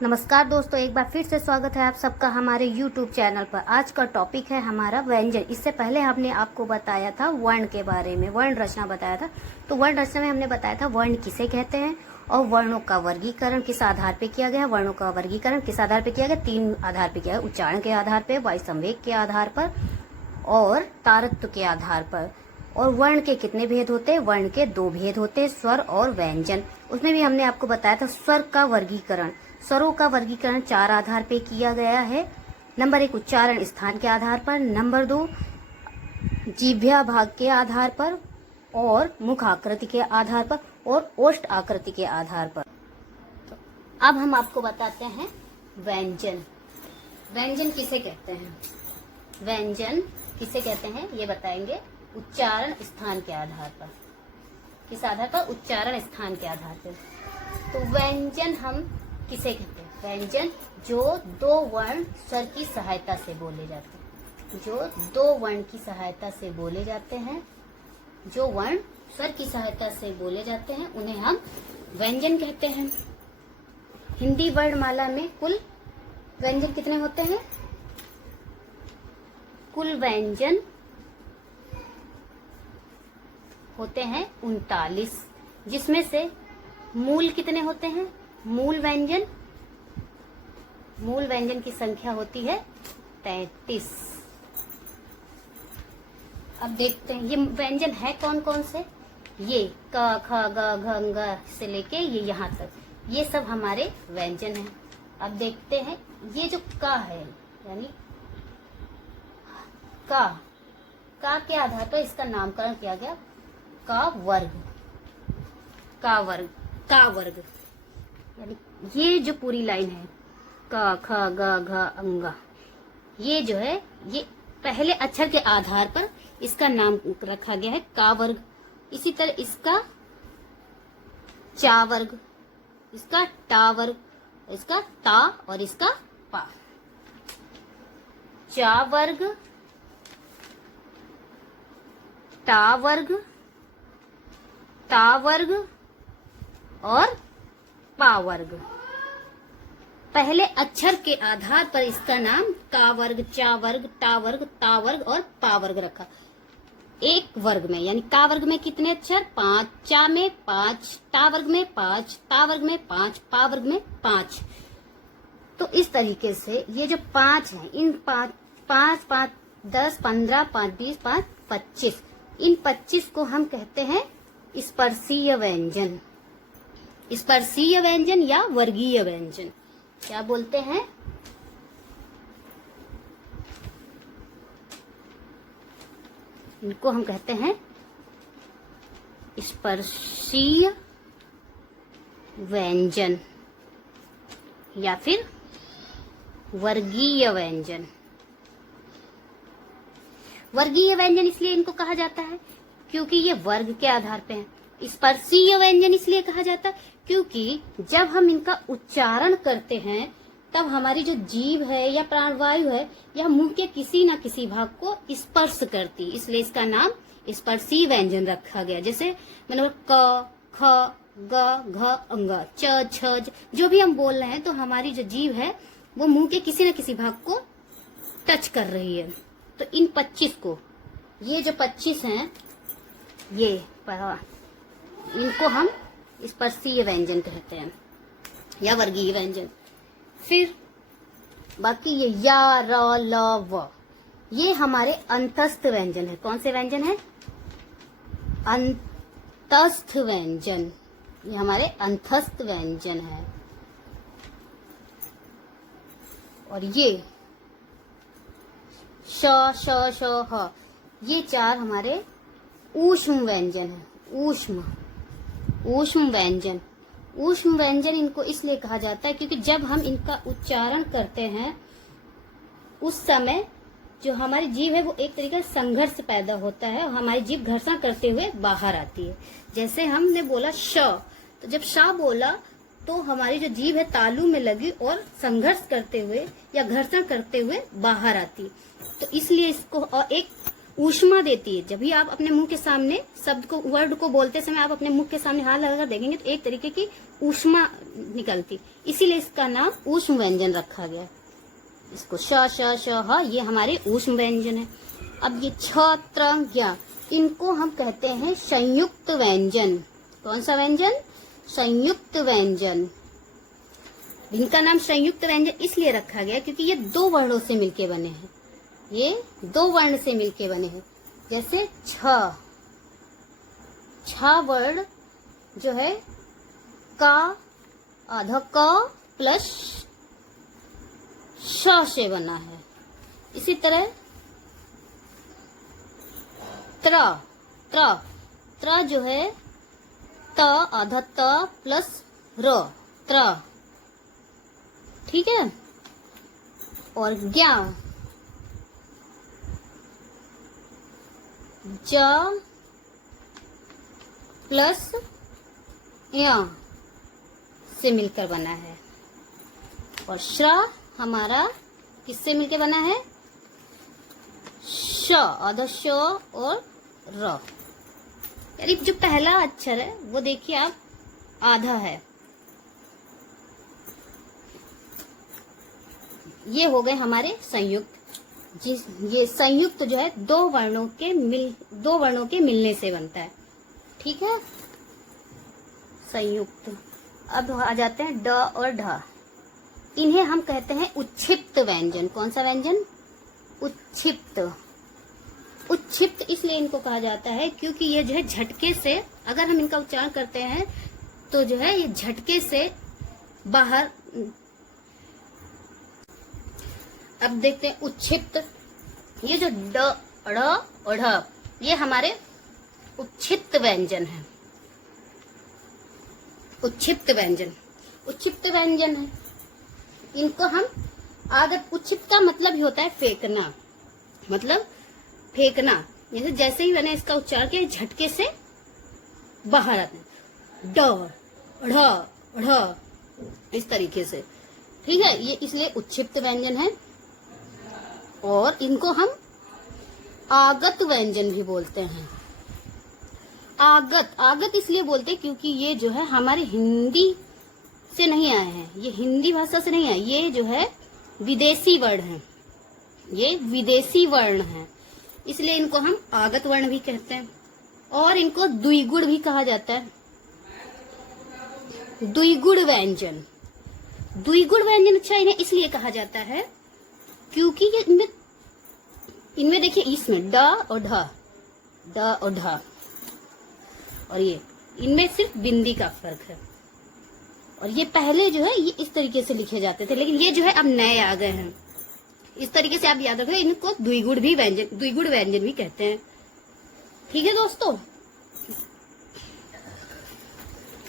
नमस्कार दोस्तों, एक बार फिर से स्वागत है आप सबका हमारे YouTube चैनल पर। आज का टॉपिक है हमारा व्यंजन। इससे पहले हमने आपको बताया था वर्ण के बारे में, वर्ण रचना बताया था। तो वर्ण रचना में हमने बताया था वर्ण किसे कहते हैं और वर्णों का वर्गीकरण किस आधार पे किया गया। वर्णों का वर्गीकरण किस आधार पे किया गया? 3 आधार पे किया गया, उच्चारण के आधार पे, वायु संवेग के आधार पर और तारत्व के आधार पर। और वर्ण के कितने भेद होते हैं? वर्ण के 2 भेद होते हैं, स्वर और व्यंजन। उसमें भी हमने आपको बताया था स्वर का वर्गीकरण। स्वरों का वर्गीकरण 4 आधार पे किया गया है। नंबर 1 उच्चारण स्थान के आधार पर, नंबर 2 जीभ्या भाग के आधार पर और मुख आकृति के आधार पर और ओष्ठ आकृति के आधार पर। तो अब हम आपको बताते हैं व्यंजन। व्यंजन किसे कहते हैं? व्यंजन किसे कहते हैं ये बताएंगे उच्चारण स्थान के आधार पर। किस आधार पर? उच्चारण स्थान के आधार पर। तो व्यंजन हम किसे कहते हैं? व्यंजन जो 2 वर्ण स्वर की सहायता से बोले जाते हैं, जो 2 वर्ण की सहायता से बोले जाते हैं, जो वर्ण स्वर की सहायता से बोले जाते हैं उन्हें हम व्यंजन कहते हैं। हिंदी वर्णमाला में कुल व्यंजन कितने होते हैं? कुल व्यंजन होते हैं 39, जिसमें से मूल कितने होते हैं? मूल व्यंजन की संख्या होती है 33। अब देखते हैं ये व्यंजन है कौन कौन से। ये क ख ग घ ng से लेके ये यहाँ तक, ये सब हमारे व्यंजन हैं। अब देखते हैं ये जो का है, यानी का के आधार पर इसका नामकरण किया गया का वर्ग, यानी ये जो पूरी लाइन है क ख ग घ अंग, ये जो है ये पहले अक्षर के आधार पर इसका नाम रखा गया है का वर्ग। इसी तरह इसका चा वर्ग, इसका टा वर्ग, इसका ता और इसका पा। चा वर्ग, टा वर्ग, ता वर्ग और पा वर्ग। पहले अक्षर के आधार पर इसका नाम का वर्ग, चा वर्ग, टा वर्ग, ता वर्ग और पा वर्ग रखा। एक वर्ग में यानी का वर्ग में कितने अक्षर? 5, चा में 5, टा वर्ग में 5, ता वर्ग में 5, पा वर्ग में 5। तो इस तरीके से ये जो 5 हैं, इन 5 5 10 15 5 20 5 25, इन 25 को हम कहते हैं स्पर्शीय व्यंजन। स्पर्शीय व्यंजन या वर्गीय व्यंजन क्या बोलते हैं? इनको हम कहते हैं स्पर्शीय व्यंजन या फिर वर्गीय व्यंजन। वर्गीय व्यंजन इसलिए इनको कहा जाता है क्योंकि ये वर्ग के आधार पे हैं। स्पर्शीय व्यंजन इसलिए कहा जाता है क्योंकि जब हम इनका उच्चारण करते हैं तब हमारी जो जीभ है या प्राणवायु है यह मुंह के किसी न किसी भाग को स्पर्श करती, इसलिए इसका नाम स्पर्शीय व्यंजन रखा गया। जैसे मतलब क ख ग घ अंग, च छ, जो भी हम बोल रहे हैं तो हमारी जो जीभ है वो मुंह के किसी न किसी भाग को टच कर रही है। तो इन 25 को, ये जो 25 हैं ये इनको हम स्पर्शीय व्यंजन कहते हैं या वर्गीय व्यंजन। फिर बाकी ये या, र, ल, व, ये हमारे अंतस्थ व्यंजन है। कौन से व्यंजन है? अंतस्थ व्यंजन, ये हमारे अंतस्थ व्यंजन है। और ये श, श, श, ह, ये 4 हमारे ऊष्म व्यंजन है। ऊष्म व्यंजन। ऊष्म व्यंजन इनको इसलिए कहा जाता है क्योंकि जब हम इनका उच्चारण करते हैं उस समय जो हमारी जीभ है वो एक तरीके से संघर्ष पैदा होता है और हमारी जीभ घर्षण करते हुए बाहर आती है। जैसे हमने बोला श, तो जब श बोला तो हमारी जो जीभ है तालू में लगी और संघर्ष करते हुए या घर्षण करते हुए बाहर आती। तो इसलिए इसको एक ऊष्मा देती है। जब भी आप अपने मुंह के सामने शब्द को, वर्ड को बोलते समय आप अपने मुंह के सामने हाथ लगाकर देखेंगे तो एक तरीके की ऊष्मा निकलती, इसीलिए इसका नाम ऊष्म व्यंजन रखा गया। इसको श श श ह, ये हमारे ऊष्म व्यंजन है। अब ये छ त्र ज्ञ, इनको हम कहते हैं संयुक्त व्यंजन। कौन सा व्यंजन? संयुक्त व्यंजन। इनका नाम संयुक्त व्यंजन इसलिए रखा गया क्योंकि ये दो वर्णों से मिलके बने हैं। ये दो वर्ण से मिलके बने हैं। जैसे छ, छ वर्ण जो है का आधा क प्लस श से बना है। इसी तरह त्र, त्र, त्र जो है त आधा त प्लस र, त्र, ठीक है। और ज्ञा, ज प्लस य से मिलकर बना है। और श्र हमारा किससे मिलकर बना है? श, आधा श और र। यानी जो पहला अक्षर है वो देखिए आप आधा है। ये हो गए हमारे संयुक्त। ये संयुक्त जो है दो वर्णों के मिलने से बनता है, ठीक है, संयुक्त। अब आ जाते हैं ड और ढ। इन्हें हम कहते हैं उच्छिप्त व्यंजन। कौन सा व्यंजन? उच्छिप्त। उच्छिप्त इसलिए इनको कहा जाता है क्योंकि ये जो है झटके से, अगर हम इनका उच्चारण करते हैं तो जो है ये झटके से बाहर। अब देखते हैं उच्छिप्त। ये जो ड, ड़ और ढ, ये हमारे उच्छिप्त व्यंजन है। उच्छिप्त व्यंजन, उच्छिप्त व्यंजन है। इनको हम आदत, उच्छिप्त का मतलब ही होता है फेंकना, मतलब फेंकना। जैसे ही मैंने इसका उच्चारण किया झटके से बाहर आते हैं, ड, ढ़, ढ़, इस तरीके से, ठीक है। ये इसलिए उच्छिप्त व्यंजन है। और इनको हम आगत व्यंजन भी बोलते हैं। आगत, आगत इसलिए बोलते हैं क्योंकि ये जो है हमारे हिंदी से नहीं आए हैं, ये हिंदी भाषा से नहीं आए, ये जो है विदेशी वर्ण है, ये विदेशी वर्ण है, इसलिए इनको हम आगत वर्ण भी कहते हैं। और इनको द्विगुण भी कहा जाता है, द्विगुण व्यंजन। द्विगुण व्यंजन अच्छा इन्हें इसलिए कहा जाता है क्योंकि ये इनमें देखिए, इसमें ड और ढ, ड और ढ, और ये इनमें सिर्फ बिंदी का फर्क है। और ये पहले जो है ये इस तरीके से लिखे जाते थे, लेकिन ये जो है अब नए आ गए हैं। इस तरीके से आप याद रखें, इनको द्विगुण व्यंजन भी कहते हैं, ठीक है दोस्तों।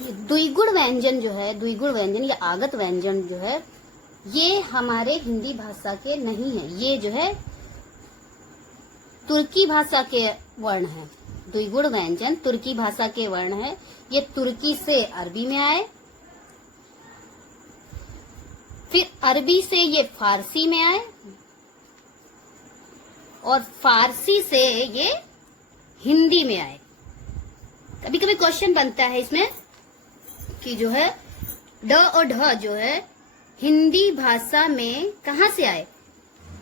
द्विगुण व्यंजन जो है, द्विगुण व्यंजन या आगत व्यंजन जो है, ये हमारे हिंदी भाषा के नहीं है, ये जो है तुर्की भाषा के वर्ण है। द्विगुण व्यंजन तुर्की भाषा के वर्ण है। ये तुर्की से अरबी में आए, फिर अरबी से ये फारसी में आए, और फारसी से ये हिंदी में आए। कभी कभी क्वेश्चन बनता है इसमें कि जो है ड और ढ जो है हिंदी भाषा में कहाँ से आए,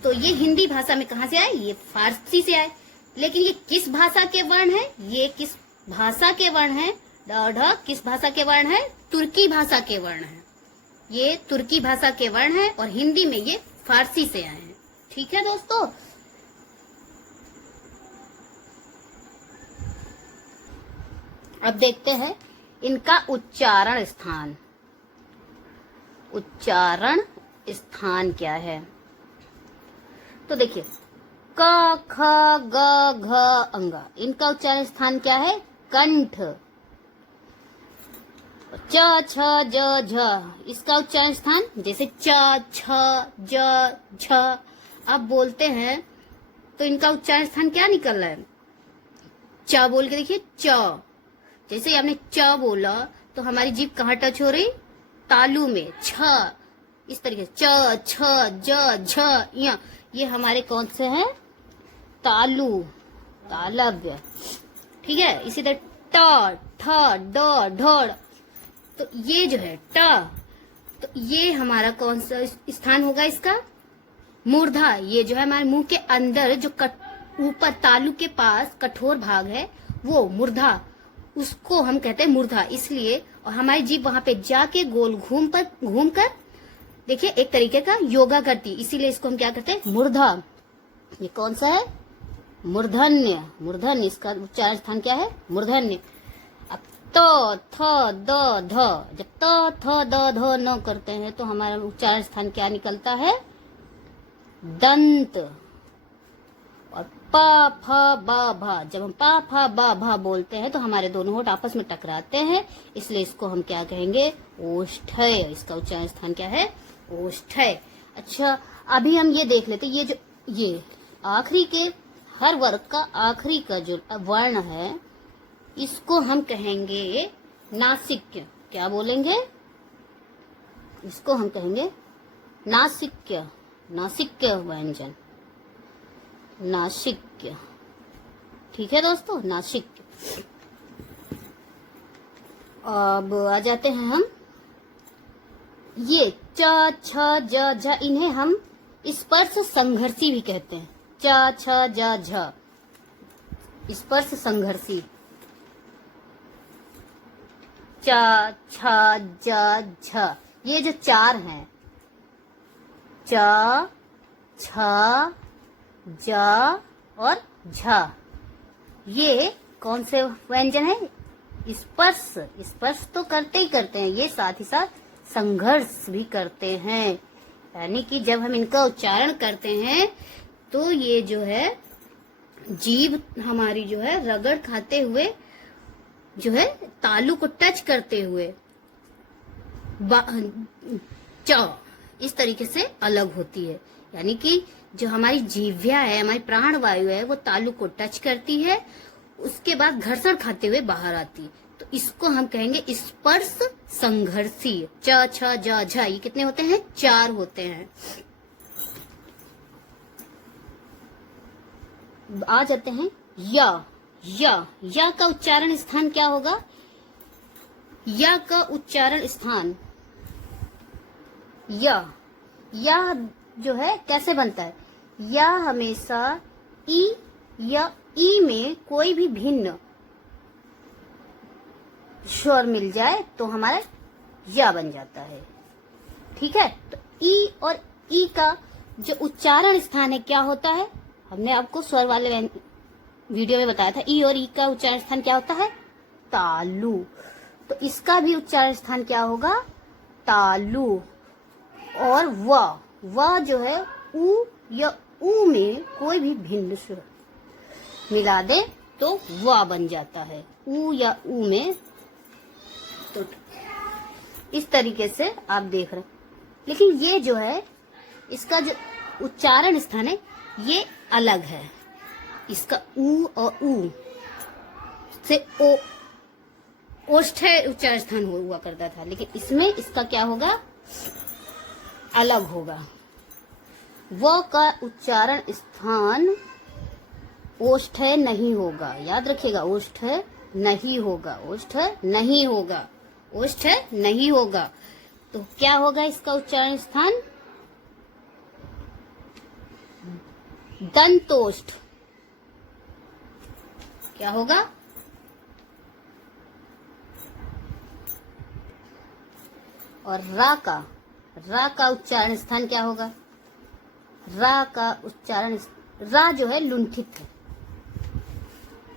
तो ये हिंदी भाषा में कहाँ से आए? ये फारसी से आए। लेकिन ये किस भाषा के वर्ण है? ये किस भाषा के वर्ण है? ड और ढ किस भाषा के वर्ण है? तुर्की भाषा के वर्ण है। ये तुर्की भाषा के वर्ण है और हिंदी में ये फारसी से आए हैं, ठीक है दोस्तों। अब देखते हैं इनका उच्चारण स्थान। उच्चारण स्थान क्या है? तो देखिए, क, ख, ग, घ, अंग, इनका उच्चारण स्थान क्या है? कंठ। च, छ, ज, झ, इसका उच्चारण स्थान जैसे च, छ, ज, झ आप बोलते हैं तो इनका उच्चारण स्थान क्या निकल रहा है? च बोल के देखिए, च। जैसे ही आपने च बोला तो हमारी जीभ कहाँ टच हो रही? तालू में, छ। इस तरीके से च, छ, ज, झ, य, ये हमारे कौन से हैं? तालू। तालव्य। ठीक है, इसी तरह ट, ठ, ड, ढ। तो ये जो है ट, तो ये हमारा कौन सा स्थान होगा इसका? मूर्धा। ये जो है हमारे मुंह के अंदर जो ऊपर तालु के पास कठोर भाग है वो मूर्धा, उसको हम कहते हैं मूर्धा। इसलिए और हमारी जीभ वहां पे जाके गोल घूम कर देखिए एक तरीके का योगा करती, इसीलिए इसको हम क्या कहते हैं? मूर्धा। ये कौन सा है? मूर्धन्य। मूर्धन्य, इसका उच्चारण स्थान क्या है? मूर्धन्य। अब त, थ, द, ध, जब त, थ, द, ध न करते हैं तो हमारा उच्चारण स्थान क्या निकलता है? दंत। और प, फ, ब, भ, जब हम प, फ, ब, भ बोलते हैं तो हमारे दोनों होंठ आपस में टकराते हैं, इसलिए इसको हम क्या कहेंगे? ओष्ठय। इसका उच्चारण स्थान क्या है? ओष्ठय। अच्छा, अभी हम ये देख लेते, ये आखिरी के हर वर्ग का आखिरी का जो वर्ण है इसको हम कहेंगे नासिक्य। क्या बोलेंगे? इसको हम कहेंगे नासिक्य। नासिक्य व्यंजन, नासिक्य। ठीक है दोस्तों, नासिक्य। अब आ जाते हैं हम ये च, छ, ज, झ, इन्हें हम स्पर्श संघर्षी भी कहते हैं। च, छ, ज, झ, स्पर्श संघर्षी। च, छ, ज, झ, ये जो चार हैं, च, छ, ज और झ, ये कौन से व्यंजन है? स्पर्श तो करते ही करते हैं, ये साथ ही साथ संघर्ष भी करते हैं। यानी कि जब हम इनका उच्चारण करते हैं तो ये जो है जीभ हमारी जो है रगड़ खाते हुए जो है तालु को टच करते हुए च इस तरीके से अलग होती है। यानी कि जो हमारी जीव्या है, हमारी प्राण वायु है, वो तालु को टच करती है, उसके बाद घर्षण खाते हुए बाहर आती है। तो इसको हम कहेंगे स्पर्श संघर्षी। च, छ, ज, झ, ये कितने होते हैं? चार होते हैं। आ जाते हैं या का उच्चारण स्थान क्या होगा? या का उच्चारण स्थान, या जो है कैसे बनता है? या हमेशा ई या ई में कोई भी भिन्न स्वर मिल जाए तो हमारा या बन जाता है। ठीक है, तो ई और ई का जो उच्चारण स्थान है क्या होता है? हमने आपको स्वर वाले वीडियो में बताया था। ई और ई का उच्चारण स्थान क्या होता है? तालु। तो इसका भी उच्चारण स्थान क्या होगा? तालु। और व जो है उ या उ में कोई भी भिन्न स्वर मिला दे तो व बन जाता है। उ या उ में, तो इस तरीके से आप देख रहे हैं। लेकिन ये जो है इसका जो उच्चारण स्थान है ये अलग है। इसका उ और उ से ओष्ठ्य उच्चारण स्थान हुआ करता था, लेकिन इसमें इसका क्या होगा? अलग होगा। व का उच्चारण स्थान ओष्ठ्य नहीं होगा। याद रखिएगा, ओष्ठ्य नहीं होगा, ओष्ठ्य नहीं होगा, ओष्ठ्य नहीं होगा। तो क्या होगा इसका उच्चारण स्थान? दंतोष्ठ। क्या होगा? और रा का उच्चारण स्थान क्या होगा? रा का उच्चारण, रा जो है लुंठित है,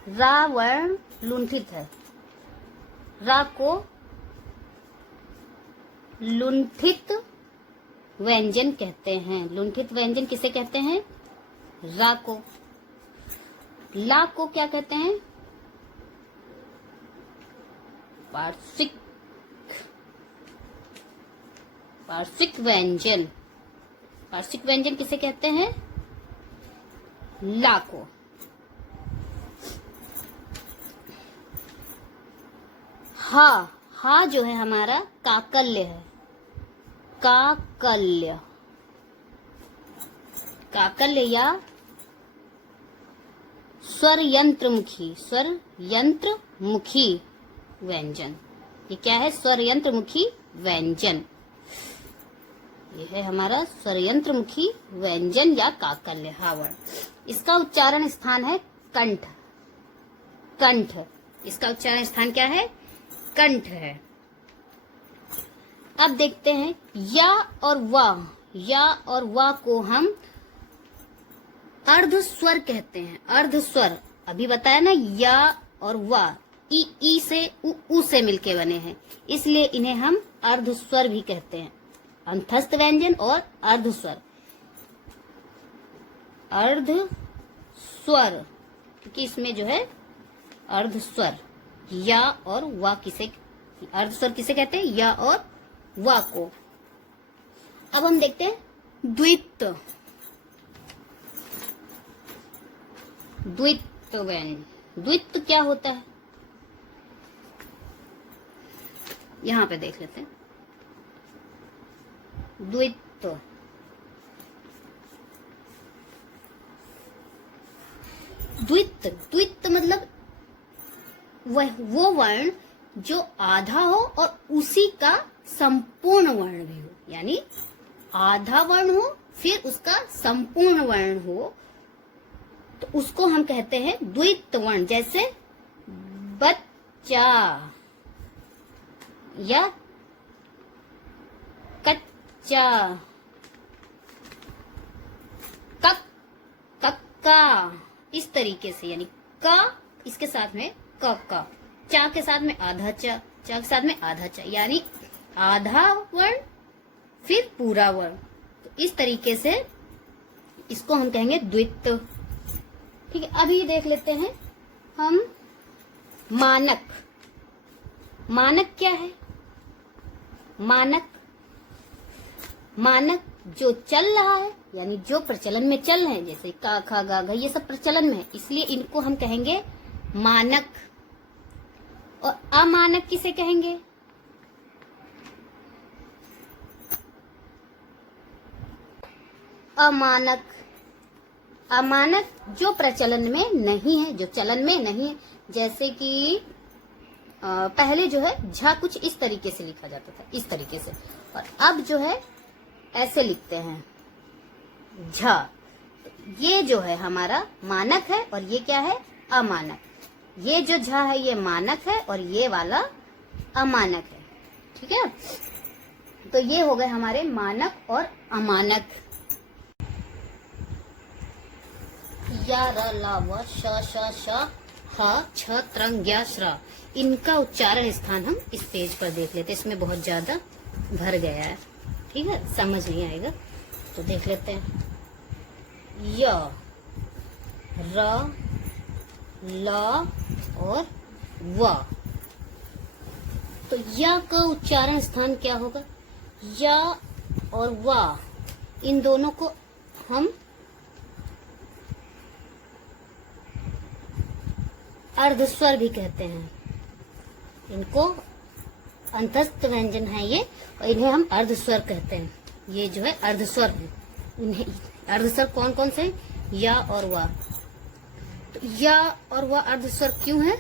रा वर्ण लुंठित है। रा को लुंठित व्यंजन कहते हैं। लुंठित व्यंजन किसे कहते हैं? रा को। ला को क्या कहते हैं? पार्श्विक व्यंजन। पार्श्विक व्यंजन किसे कहते हैं? ला को। हा जो है हमारा काकल्य है। काकल्य या स्वर यंत्रमुखी, स्वर यंत्रमुखी व्यंजन। ये क्या है? स्वर यंत्रमुखी व्यंजन। ये है हमारा स्वर यंत्रमुखी व्यंजन या काकल्य हावड़। इसका उच्चारण स्थान है कंठ। कंठ, इसका उच्चारण स्थान क्या है? कंठ है। अब देखते हैं या और वा। या और वा को हम अर्ध स्वर कहते हैं। अर्ध स्वर अभी बताया ना, या और वा ई से उ से मिलके बने हैं, इसलिए इन्हें हम अर्ध स्वर भी कहते हैं। अंतस्थ व्यंजन और अर्ध स्वर। अर्ध स्वर क्योंकि इसमें जो है अर्ध स्वर। या और वा किसे, अर्ध स्वर किसे कहते हैं? या और वा को। अब हम देखते हैं द्वित्व। द्वित्व व्यंजन। द्वित्व क्या होता है? यहां पे देख लेते हैं। द्वित्व, द्वित्व, द्वित्व मतलब वो वर्ण जो आधा हो और उसी का संपूर्ण वर्ण भी हो, यानी आधा वर्ण हो फिर उसका संपूर्ण वर्ण हो, तो उसको हम कहते हैं द्वित्व वर्ण। जैसे बच्चा या कच्चा, कक्का, इस तरीके से। यानी का इसके साथ में का, चा के साथ में आधा चा, चा के साथ में आधा चा, यानी आधा वर्ण फिर पूरा वर्ण। तो इस तरीके से इसको हम कहेंगे द्वित्व। ठीक है, अभी देख लेते हैं हम मानक। मानक क्या है? मानक, मानक जो चल रहा है, यानी जो प्रचलन में चल रहे हैं, जैसे का खा गा घा, ये सब प्रचलन में है, इसलिए इनको हम कहेंगे मानक। और अमानक किसे कहेंगे? अमानक, अमानक जो प्रचलन में नहीं है, जो चलन में नहीं है। जैसे कि पहले जो है झा कुछ इस तरीके से लिखा जाता था, इस तरीके से, और अब जो है ऐसे लिखते हैं झा। ये जो है हमारा मानक है और ये क्या है? अमानक। ये जो झा है ये मानक है और ये वाला अमानक है। ठीक है, तो ये हो गए हमारे मानक और अमानक। या र ला व श श श ह छ त्रंग ज्ञ श्र, इनका उच्चारण स्थान हम इस पेज पर देख लेते हैं। इसमें बहुत ज्यादा भर गया है, ठीक है, समझ नहीं आएगा तो देख लेते हैं। य, र, ल और व। तो या का उच्चारण स्थान क्या होगा? या और व, इन दोनों को हम अर्धस्वर भी कहते हैं। इनको अंतस्थ व्यंजन है ये, और इन्हें हम अर्धस्वर कहते हैं। ये जो है अर्धस्वर है। इन्हें अर्धस्वर कौन कौन से? या और वा। तो या और वा अर्धस्वर क्यों है?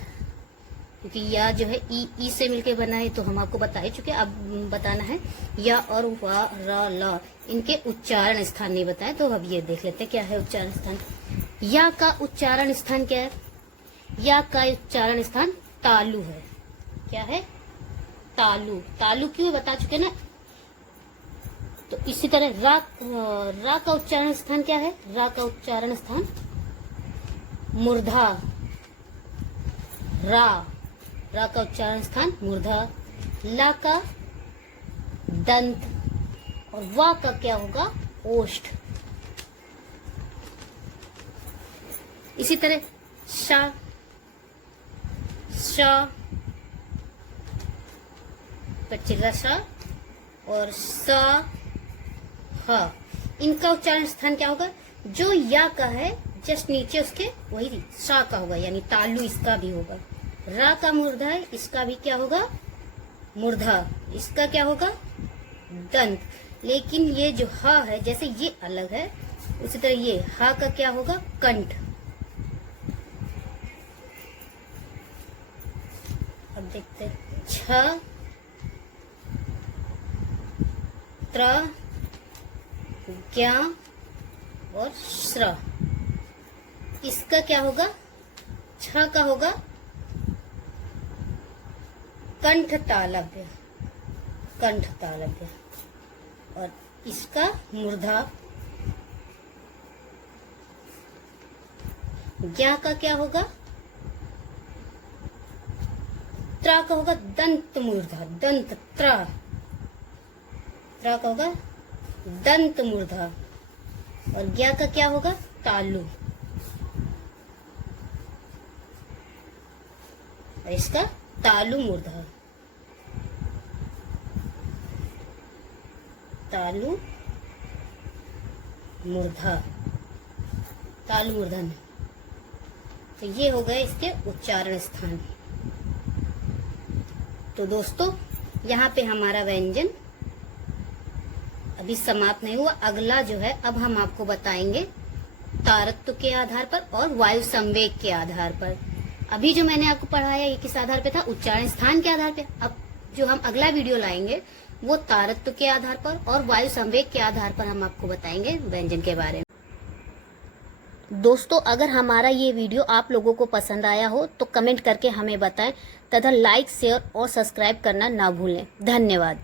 क्योंकि या जो है ई से मिलके बना है, तो हम आपको बता ही चुके। अब बताना है या और वा, र, ल, इनके उच्चारण स्थान नहीं बताए, तो अब ये देख लेते हैं क्या है उच्चारण स्थान। या का उच्चारण स्थान क्या है? या का उच्चारण स्थान तालु है। क्या है? तालु। तालु क्यों बता चुके ना। तो इसी तरह रा का उच्चारण स्थान क्या है? रा का उच्चारण स्थान मूर्धा। रा का उच्चारण स्थान मूर्धा। ला का दंत, और वा का क्या होगा? ओष्ठ। इसी तरह शा, पचिला शा और सा, ह, इनका उच्चारण स्थान क्या होगा? जो या का है जस्ट नीचे उसके वही सा का होगा, यानी तालु इसका भी होगा। रा का मूर्धा है, इसका भी क्या होगा? मूर्धा। इसका क्या होगा? दंत। लेकिन ये जो हा है, जैसे ये अलग है, उसी तरह ये हा का क्या होगा? कंठ। देखते छ, त्र, ज्ञ और श्र। इसका क्या होगा? छ का होगा कंठ तालव्य, कंठ तालव्य। और इसका मूर्धा। ज्ञ का क्या होगा? त्रा का होगा दंत मूर्धा, दंत त्रा। त्रा का होगा दंत मूर्धा। और ज्ञ का क्या होगा? तालु। और इसका तालु मूर्धा, तालु मूर्धा, तालु मूर्धन। तो ये हो गए इसके उच्चारण स्थान। तो दोस्तों यहाँ पे हमारा व्यंजन अभी समाप्त नहीं हुआ। अगला जो है अब हम आपको बताएंगे तारत्व के आधार पर और वायु संवेग के आधार पर। अभी जो मैंने आपको पढ़ाया ये किस आधार पे था? उच्चारण स्थान के आधार पे। अब जो हम अगला वीडियो लाएंगे वो तारत्व के आधार पर और वायु संवेग के आधार पर हम आपको बताएंगे व्यंजन के बारे में। दोस्तों अगर हमारा ये वीडियो आप लोगों को पसंद आया हो तो कमेंट करके हमें बताएं तथा लाइक, शेयर और सब्सक्राइब करना ना भूलें। धन्यवाद।